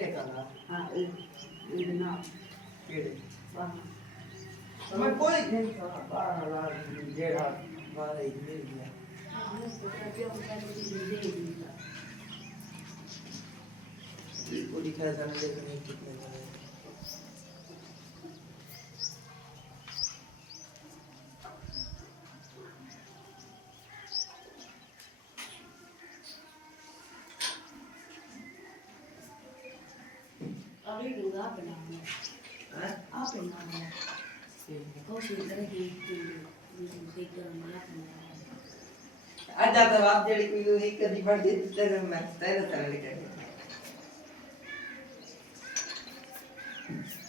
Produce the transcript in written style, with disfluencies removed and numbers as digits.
टेकागा हाँ ये ना केड़े बाहर मैं कोई दिन था बाहर जेड़ा बाहर ही दे दिया हाँ तो क्या होता है कि दे दिया इसको दिखाया जाने देखने कितने जने अभी दूंगा बनाना हैं आप बनाना कौन सी तरह की देख कर मैं आज ज्यादा बात जेड़ी कोई नहीं कदी पड़ दी तेरे मैं तेरे तरह लिखे